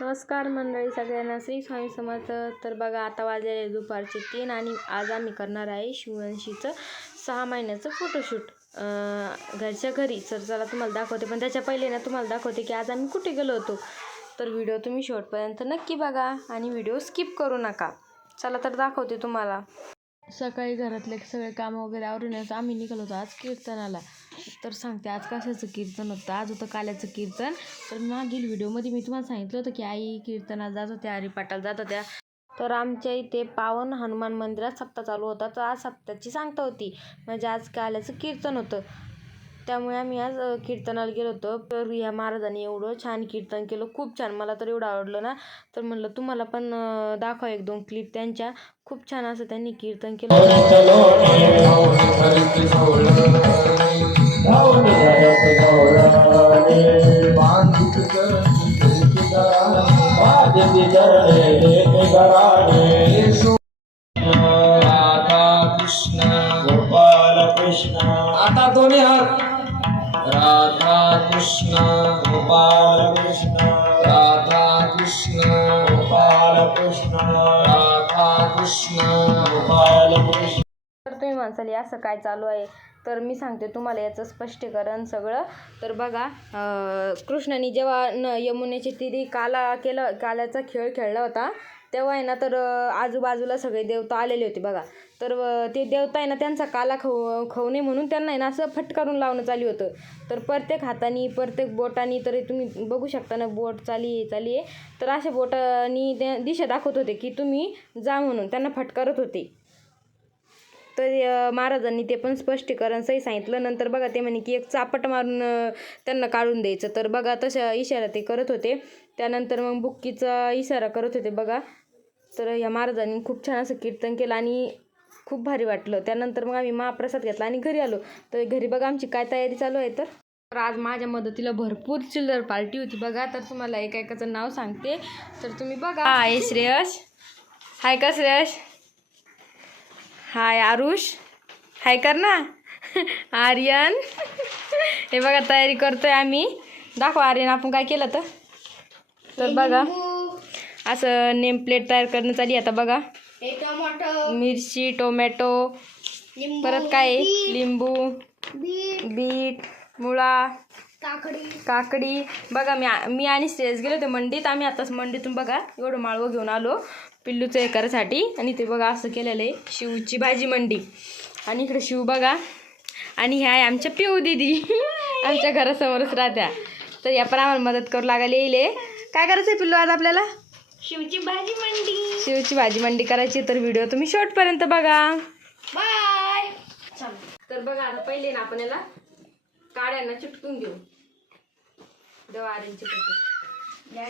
नमस्कार मंडळी सगळ्यांना, श्री स्वामी समर्थ. तर बघा, आता वाजलेले दुपारचे 3 आणि आज आम्ही करणार आहे शिवंशीचं 6 महिन्याचं फोटोशूट घरच्या घरी. तर चला तुम्हाला दाखवते, पण त्याच्या पहिले ना तुम्हाला दाखवते की आज आम्ही कुठे गेलो होतो. तर व्हिडिओ तुम्ही शेवटपर्यंत नक्की बघा आणि व्हिडिओ स्किप करू नका. चला तर दाखवते तुम्हाला. सकाळी घरातले सगळे कामं वगैरे आवरून आम्ही निघालो होतो आज कीर्तनाला. तर सांगते आज कशाचं कीर्तन होतं. आज होतं काल्याचं कीर्तन. तर मागील व्हिडिओमध्ये मी तुम्हाला सांगितलं होतं की आई कीर्तनात जात होत्या, हरिपाठाला जात होत्या. तर आमच्या इथे पावन हनुमान मंदिरात सप्ताह चालू होता. तर आज सप्ताहाची सांगता होती, म्हणजे आज काल्याचं कीर्तन होतं. त्यामुळे आम्ही आज कीर्तनाला गेलो होतो. तर या महाराजांनी एवढं छान कीर्तन केलं, खूप छान. मला तर एवढं आवडलं ना, तर म्हणलं तुम्हाला पण दाखव 1-2 क्लिप त्यांच्या. खूप छान असं त्यांनी कीर्तन केलं. आता दोन्ही हात. राधा कृष्ण गोपाल कृष्ण, राधा कृष्ण गोपाल कृष्ण, राधा कृष्ण गोपाल कृष्ण. तर तुम्ही म्हणसाल असं काय चालू आहे, तर मी सांगते तुम्हाला याचं स्पष्टीकरण सगळं. तर बघा, कृष्णाने जेव्हा यमुनेच्या तीरी काल्याचा खेळ खेळला होता, तेव्हा आहे ना, तर आजूबाजूला सगळे देवता आलेले होते बघा. तर ते देवता आहे ना, त्यांचा काला खाऊ नये म्हणून त्यांना आहे ना असं फटकारून लावणं चालू होतं. तर प्रत्येक हाताने, प्रत्येक बोटाने, तर तुम्ही बघू शकता ना, बोट चाली आहे. तर अशा बोटांनी दिशा दाखवत होते की तुम्ही जा म्हणून, त्यांना फटकारत होते. तर महाराजांनी ते पण स्पष्टीकरण सही सांगितलं. नंतर बघा, ते म्हणे की एक चापट मारून त्यांना काढून द्यायचं. तर बघा, तशा इशारा ते करत होते. त्यानंतर मग बुक्कीचा इशारा करत होते बघा. तर या महाराजांनी खूप छान असं कीर्तन केलं आणि खूप भारी वाटलं. त्यानंतर मग आम्ही महाप्रसाद घेतला आणि घरी आलो. तर घरी बघा आमची काय तयारी चालू आहे. तर आज माझ्या मदतीला भरपूर चिल्लर पार्टी होती बघा. तर तुम्हाला एकाचं नाव सांगते, तर तुम्ही बघा. हाय श्रेयश, हाय का श्रेयश, हाय आरुष, हाय कर ना. आर्यन, हे बघा तयारी करतोय आम्ही. दाखवा आर्यन, आपण काय केलं तर बघा असं नेम प्लेट तयार करण्यात चालली आता बघा. मिरची, टोमॅटो, परत काय लिंबू, बीट, मुळा, काकडी. बघा मी आणि श्रेयस गेलो होते मंडीत. आम्ही आताच मंडीतून बघा एवढं माळवं घेऊन आलो पिल्लूचं हे करायसाठी. आणि ते बघा असं केलेलं आहे शिवची भाजी मंडी. आणि इकडे शिव बघा, आणि ह्या आहे आमच्या पिऊ दिदी आमच्या घरासमोरच राहत्या. तर या पण आम्हाला मदत करू लागायला येईल. काय करायचं आहे पिल्लू आज आपल्याला? शिवची भाजी मंडी करायची. तर व्हिडिओ तुम्ही शेवटपर्यंत बघा. बाय. तर बघा, आता पहिले ना आपण याला काड्यांना चिटकून घेऊ.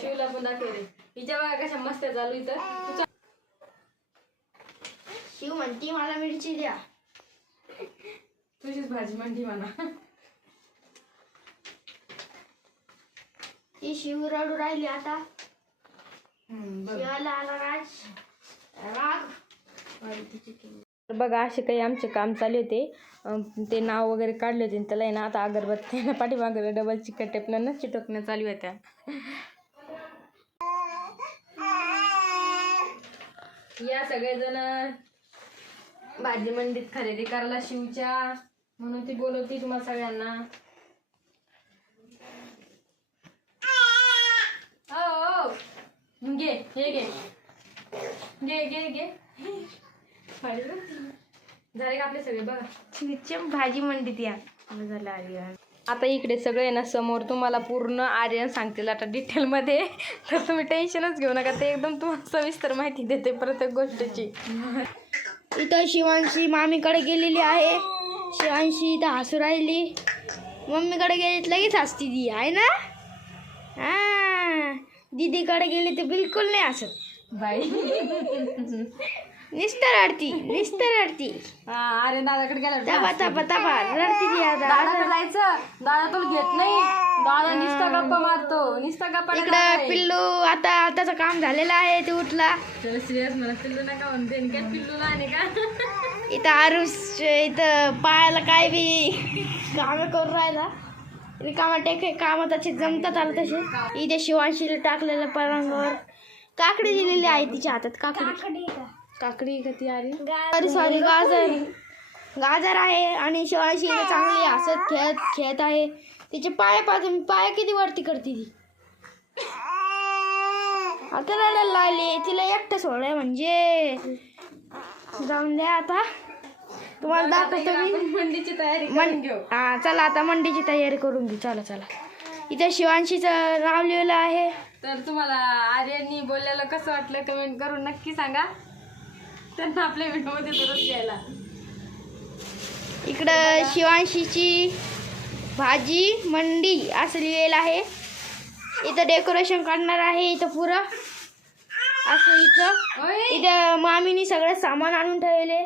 शिवला पण दाखवले. हिच्या बघा कशा मस्त चालू इथं. शिव म्हणती मला मिरची द्या. तुझीच भाजी मंडी म्हणा. ती शिव रडू राहिली आता. शिवाला आला राग. बघा असे काही आमचे काम चालू होते. ते नाव वगैरे काढले होते त्याला आहे ना, आता अगरबत्ती पाठीमागे डबल टेपनं चिटकणं चालू होत्या. या सगळेजण भाजी मंडीत खरेदी करायला शिवच्या, म्हणून ती बोलवती तुम्हाला सगळ्यांना. हो घे, हे घे घे घे घे. झाले का आपले सगळे बघा. शिवच्या भाजी मंडीत या झालं आर्यन. आता इकडे सगळे ना समोर तुम्हाला पूर्ण आर्यन सांगतील आता डिटेलमध्ये. तर तुम्ही टेन्शनच घेऊ नका, ते एकदम तुम्हाला सविस्तर माहिती देते प्रत्येक गोष्टीची. इथं शिवांशी मामीकडे गेलेली आहे. शिवांशी इथं हसू राहिली. मम्मीकडे गेली लगेच हसती ती आहे ना. दीदीकडे गेली तर बिलकुल नाही हसत बाई. निस्तर रडती. अरे दादाकडे गेला तपा रडती ती आता. दादाकडे जायचं, दादा तुला घेत नाही. दादा नुसता गप्पा मारतो, नुसता गप्पा. इकडं पिल्लू आता त्याचं काम झालेलं आहे, ते उठला. सिरियस मला पिल्लू नका म्हणते, काय पिल्लू नाही का. इथं आरुष इथं पायाला काय बी काम करून राहिला. कामात असे जमतात आलं तसे. इथे शिवांशीला टाकलेलं पलंगावर काकडी दिलेली आहे तिच्या हातात. काकडी का ती आली सॉरी गाजर आहे. आणि शिवांशी इथे चांगली हसत खेळत आहे. तिचे पाय किती वरती करते ती. आता रडायला लागली. तिला एकटं सोडलंय म्हणजे जाऊन द्या. आता तुम्हाला दाखवतो मी मंडीची तयारी हा चला आता मंडीची तयारी करून घेऊ. चला इथे शिवांशीचं नाव लिहिलं आहे. तर तुम्हाला आर्यांनी बोललेलं कसं वाटलं कमेंट करून नक्की सांगा. त्यांना आपल्या व्हिडिओमध्ये दररोज घ्यायला. इकडं शिवांशीची भाजी मंडी असं लिहिलेलं आहे. इथं डेकोरेशन करणार आहे. इथं पुरं असं इथं मामीनी सगळं सामान आणून ठेवले.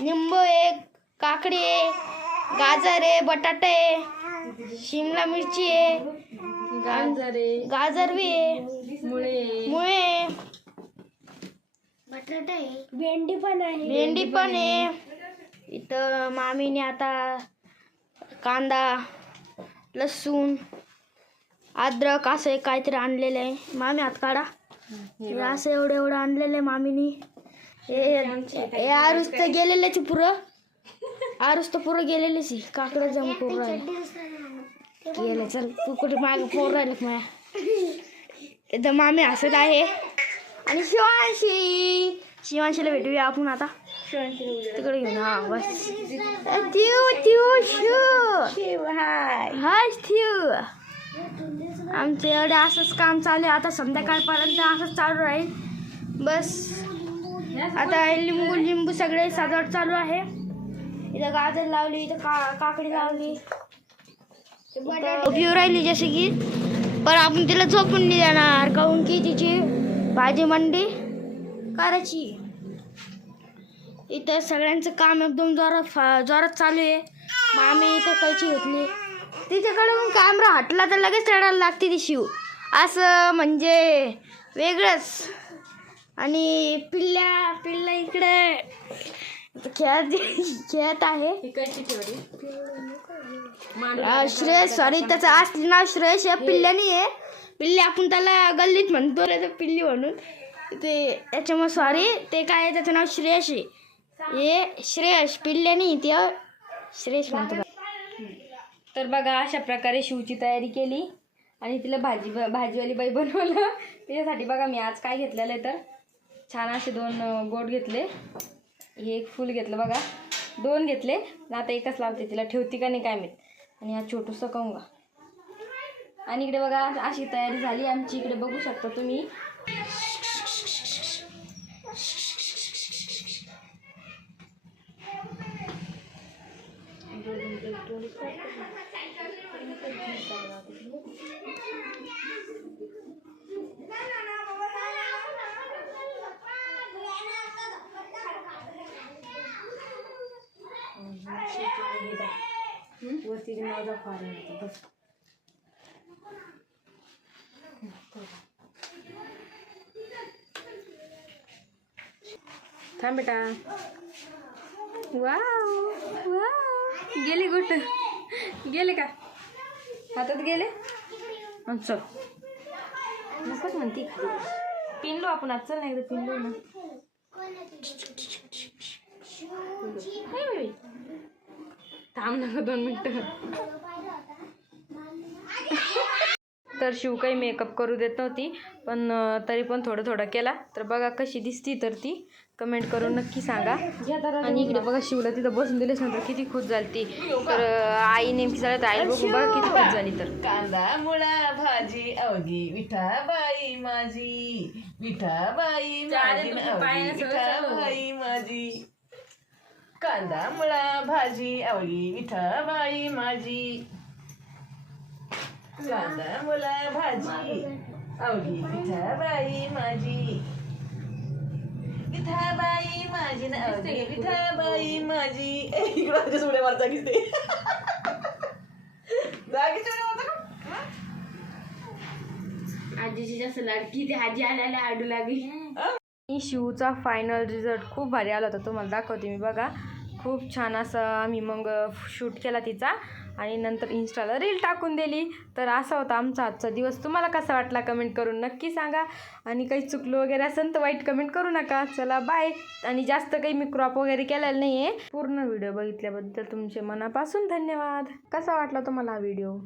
निंबू आहे, काकडी आहे, गाजर आहे, बटाटा आहे, शिमला मिरची आहे, गाजर बी आहे, मुळे बटाटा आहे, भेंडी पण आहे. इथं मामीने आता कांदा, लसूण, अद्रक असं एक काहीतरी आणलेलं आहे. मामी हात काढा. हे असं एवढं आणलेलं आहे मामीनी. हे आरुस तर गेलेलेच पुरं. आरुस तर पुरं गेलेलेच आहे. काकडं जमा करून राहिलं गेलं. चल तू कुठे मागे पोर राहिलं माया. इथं मामी हसत आहे. आणि शिवांशीला भेटूया आपण आता तिकडे घेऊन. हा बस आमचं एवढं असंच काम चालू आहे. आता संध्याकाळपर्यंत असंच चालू राहील. बस आता लिंबू सगळे सजावट चालू आहे. इथं गाजर लावली, इथं काकडी लावली, उभी राहिली जसे की. पण आपण तिला झोपून नाही देणार काहून की तिची भाजी मंडी करायची. इथं सगळ्यांचं काम एकदम जोरात चालू आहे. मामी इथं कैची घेतली. तिच्याकडे मग कॅमेरा हटला तर लगेच चढायला लागते ती शिव. असं म्हणजे वेगळंच. आणि पिल्ला इकडे खेळत आहे. श्रेयस सॉरी त्याचं असलं नाव श्रेयस आहे. पिल्ल्या नाही आहे. पिल्ली आपण त्याला गल्लीत म्हणतो रे पिल्ली म्हणून. ते त्याच्यामुळे सॉरी. ते काय आहे त्याचं नाव श्रेयस आहे. हे श्रेयस पिल्ल्या नाही ते श्रेयस म्हणतो. तर बघा अशा प्रकारे शिवची तयारी केली. आणि तिला भाजीवाली बाई बनवलं. त्याच्यासाठी बघा मी आज काय घेतलेलं आहे तर छान असे 2 गोट घेतले. हे एक फुल घेतलं बघा. 2 घेतले. आता एकच लावते. तिला ठेवती का नाही काय माहीत. आणि हा छोटूसा कंगा. आणि इकडे बघा अशी तयारी झाली आमची. इकडे बघू शकता तुम्ही. वरती माझा फार आहे बस. थांब बेटा. वाव गेले गोट. गेले का हातात गेले. चल नकोच म्हणती. पिनलो आपण आज. चल ना एकदा पिनलो ना. थांब ना 2 मिनटं. तर शिव काही मेकअप करू देत नव्हती. पण तरी पण थोडं केला. तर बघा कशी दिसती तर ती कमेंट करून नक्की सांगा. आणि इकडे बघा शिवला तिथं बसून दिलेच नंतर किती खुश झाली ती. तर आई नेमकी झालं आई बघू बघा किती खुश झाली. तर कांदा मुळा भाजी अवघी विठाबाई माझी. विठाबाई माझी अवघी विठाबाई माझी. कांदा मुळा भाजी अवघी विठाबाई माझी. कांदा मुळा भाजी अवघी विठाबाई माझी. विठाबाई माझी ना अवघी विठाबाई माझी. इकडे उड्या मार जागीच ते. जागीच उड्या मारता. आजीची जास्त लाडकी ती आजी आल्याला आडू लागली. शिवचा फायनल रिझल्ट खूप भारी आला होता. तुम्हाला दाखवते मी बघा. खूप छान असं आम्ही मग शूट केला तिचा आणि नंतर इन्स्टाला रील टाकून दिली. तर असा होता आमचा आजचा दिवस. तुम्हाला कसा वाटला कमेंट करून नक्की सांगा. आणि काही चुकलं वगैरे असेल तर वाईट कमेंट करू नका. चला बाय. आणि जास्त काही मी क्रॉप वगैरे केलेलं नाही आहे. पूर्ण व्हिडिओ बघितल्याबद्दल तुमचे मनापासून धन्यवाद. कसा वाटला तुम्हाला हा व्हिडिओ?